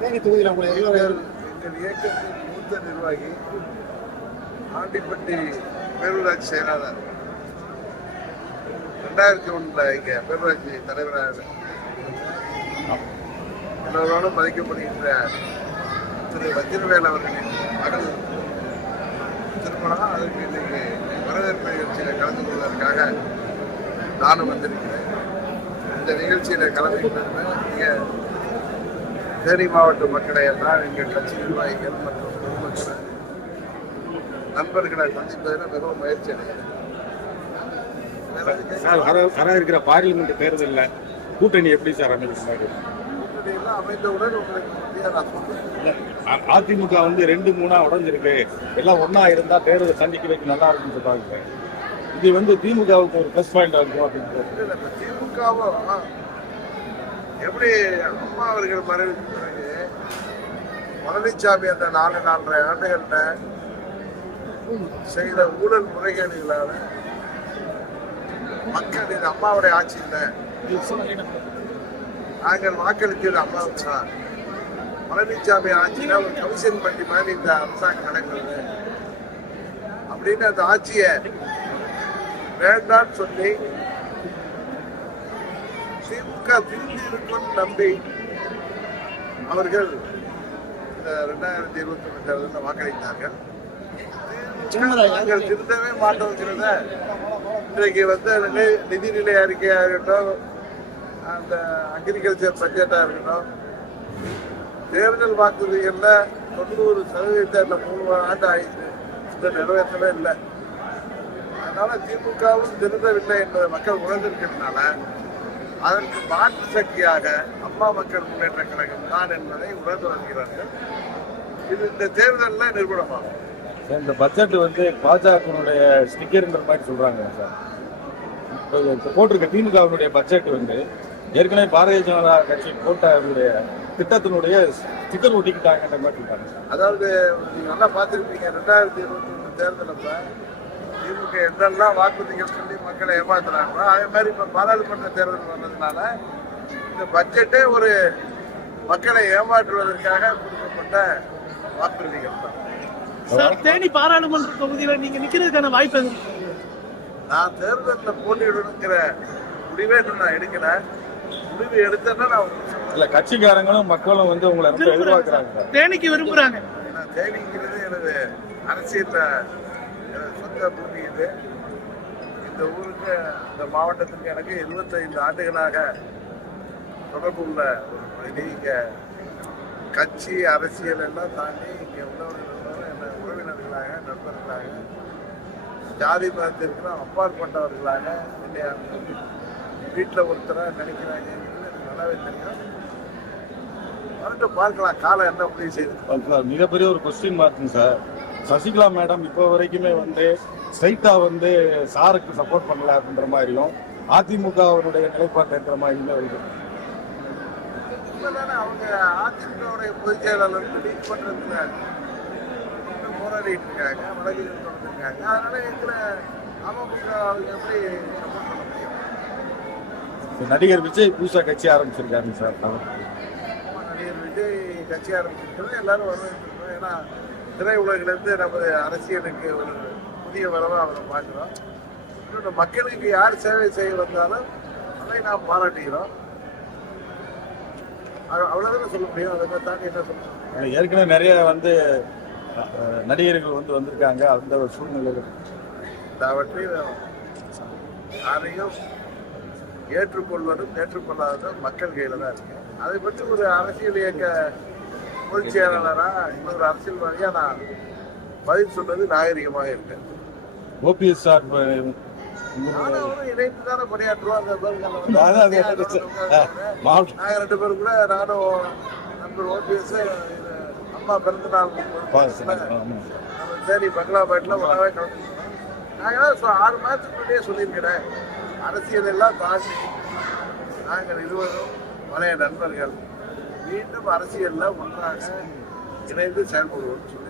தேனி தொகுதியில் உங்களுக்கு எங்கள் இயக்கத்தின் மூத்த நிர்வாகி ஆண்டிப்பட்டி பேரூராட்சி செயலாளர். ரெண்டாயிரத்தி ஒன்றில் இங்கே பேரூராட்சி தலைவராக எல்லோரோடும் மதிக்கப்படுகின்ற திரு வஜ்ரவேல் அவர்களின் மகள் திருமணம் அதற்கு இன்னைக்கு வரவேற்பு நிகழ்ச்சியில் கலந்து கொள்வதற்காக நானும் வந்திருக்கிறேன். இந்த நிகழ்ச்சியில் கலந்து கொண்டிருந்தேன் இங்கே தேனி மாவட்ட மக்களை எல்லாம் எங்கள் கட்சி நிர்வாகிகள் மற்றும் பொதுமக்களை நண்பர்களை சந்திப்பதில் மிகவும் முயற்சி? சார் வர இருக்கிற பார்லிமெண்ட் தேர்தலில் கூட்டணி எப்படி சார் அமைக்கிறாரு அமைந்தவுடன் உங்களுக்கு அதிமுக வந்து ரெண்டு மூணா உடஞ்சிருக்கு எல்லாம் ஒண்ணா இருந்தா தேர்தல் சந்திக்கிறதுக்கு நல்லா இருக்குன்னு சொல்றாங்க. இது வந்து திமுகவுக்கு ஒரு ப்ளஸ் பாயிண்டா இருக்கும் அப்படின்னு திமுகவும் எப்படி அம்மா அவர்கள் மறைவுக்கு பிறகு பழனிசாமி அந்த நாலு நாலரை ஆண்டுகள்ல செய்த ஊழல் முறைகேடுகளால மக்கள் இது அம்மாவுடைய ஆட்சி இல்லை. நாங்கள் வாக்களித்தது அம்மாவுக்கு தான் பழனிசாமி ஆட்சியில ஒரு கமிஷன் பண்ணி மாதிரி இந்த அரசாங்கம் நடக்கிறது அப்படின்னு அந்த ஆட்சியை வேண்டாம்னு சொல்லி திமுக திரும்பி இருக்கும்னு நம்பி அவர்கள் இந்த ரெண்டாயிரத்தி இருபத்தி ஒன்று தேர்தலில் வாக்களித்தார்கள். நாங்கள் திருந்தவே மாட்டோங்கிறத இன்றைக்கு வந்து நிதி- நிதிநிலை அறிக்கையாக இருக்கட்டும் அந்த அக்ரிகல்ச்சர் பட்ஜெட்டாக இருக்கட்டும் தேர்தல் வாக்குறுதிகளில் தொண்ணூறு சதவீதத்தை இந்த மூணு ஆண்டு ஆயிடுச்சு இந்த நிறைவேற்றவே இல்லை. அதனால திமுகவும் திருந்தவில்லை என்பதை மக்கள் உணர்ந்திருக்கிறதுனால அதற்கு மாற்று சக்தியாக அம்மா மக்கள் முன்னேற்ற கழகம் தான் என்பதை உணர்ந்து வருகிறார்கள். இது இந்த தேர்தலில் நிரூபணமாகும் சார் இந்த பட்ஜெட் வந்து பாஜகனுடைய ஸ்டிக்கர்ன்ற மாதிரி சொல்றாங்க சார். இப்போ போட்டிருக்க திமுகவினுடைய பட்ஜெட் வந்து ஏற்கனவே பாரதிய ஜனதா கட்சி போட்ட அவருடைய திட்டத்தினுடைய ஸ்டிக்கர் ஒட்டிக்கிட்டாங்கன்ற மாதிரி சொல்றாங்க. அதாவது நல்லா பார்த்துருப்பீங்க. ரெண்டாயிரத்தி இருபத்தி ஒன்று தேர்தலப்ப திமுக என்னெல்லாம் வாக்குறுதிகள் சொல்லி மக்களை ஏமாத்துறாங்களோ அதே மாதிரி இப்போ பாராளுமன்ற தேர்தல் வந்ததுனால இந்த பட்ஜெட்டே ஒரு மக்களை ஏமாற்றுவதற்காக கொடுக்கப்பட்ட வாக்குறுதிகள் தான் சார் தேனி பாராளுமன்ற தொகுதியில நீங்க நிக்கிறதுக்கான வாய்ப்பு? நான் தேர்தலில் போட்டியிடணுங்கிற முடிவே நான் எடுக்கல முடிவு எடுத்தேன்னா நான். இல்ல கட்சிக்காரங்களும் மக்களும் வந்து உங்களை ரொம்ப எதிர்பார்க்கறாங்க. தேனிக்கு விரும்புறாங்க ஏன்னா தேனிங்கிறது எனது அரசியல்ல எனது சொந்த பூமி இது இந்த ஊருக்கு இந்த மாவட்டத்துக்கு எனக்கு 25 ஆண்டுகளாக தொடர்பு உள்ள ஒரு பகுதி இங்கே கட்சி அரசியல் எல்லாம் தாண்டி இங்கே உள்ளவர்கள் எல்லோரும் என்ன உறவினர்களாக நண்பர்களாக ஜாதி மதத்திற்கு அப்பாற்பட்டவர்களாக என்னை வீட்டில் ஒருத்தராக நினைக்கிறாங்க. எனக்கு நல்லாவே தெரியும். வந்துட்டு பார்க்கலாம் காலம் என்ன முடிவு செய்து மிகப்பெரிய ஒரு கொஸ்டின் மார்க்குங்க சார். சசிகலா மேடம் இப்போ வரைக்குமே வந்து ஸ்ட்ரைட்டா வந்து சாருக்கு சப்போர்ட் பண்ணல அப்படின்ற மாதிரியும் அதிமுகவினுடைய நிலைப்பாடு இருக்கிற மாதிரியும் உண்மைதானே அவங்க அதிமுகவுடைய பொதுச் செயலாளர் லீட் போராடிட்டு இருக்காங்க அதனால எங்களை அமமுக அவங்க எப்படி சப்போர்ட் பண்ண முடியும்? இப்ப நடிகர் விஜய் புதுசா கட்சி ஆரம்பிச்சிருக்காருங்க சார். நடிகர் விஜய் கட்சி ஆரம்பிச்சிருக்கிறது எல்லாரும் வரவேற்கிறோம். ஏன்னா திரையுலகிலிருந்து நமது அரசியலுக்கு ஒரு புதிய வரவா அவரை பார்க்குறோம். இன்னொன்று மக்களுக்கு யார் சேவை செய்ய வந்தாலும் அதை நாம் பாராட்டுகிறோம். அவ்வ- அவ்வளவுதானே சொல்ல முடியும்? அதை தாண்டி என்ன சொல்ல ஏற்கனவே நிறைய வந்து நடிகர்கள் வந்து வந்திருக்காங்க. அந்த ஒரு சூழ்நிலையில் அவற்றை யாரையும் ஏற்றுக்கொள்வதும் ஏற்றுக்கொள்ளாததும் மக்கள் கையில தான் இருக்கு. அதை பற்றி ஒரு அரசியல் இயக்க பொதுச் செயலாளரா இன்னொரு அரசியல்வாதியா நான் பதில் சொல்வது நாகரிகமாக இருக்கேன். ஓபிஎஸ் சார் இணைந்து தானே பணியாற்றுவோம். அந்த பேருங்கள்ல வந்து அதான் அது அதோட அது உட்கார்ந்து மாவட்ட நாங்க ரெண்டு பேரும் கூட நானும் நண்பர் ஓபிஎஸ் அம்மா பிறந்த நாள் சரி பங்களாபேட்டில் ஒன்றாவே கலந்துருக்கோம் நாங்கள் ஆறு மாதத்துக்கு முன்னாடியே சொல்லியிருக்கிறேன். அரசியல் எல்லாம் தாண்டி நாங்கள் இருவரும் பழைய நண்பர்கள். மீண்டும் அரசியல்ல ஒன்றாக இணைந்து செயல்படுவோம்னு சொல்லி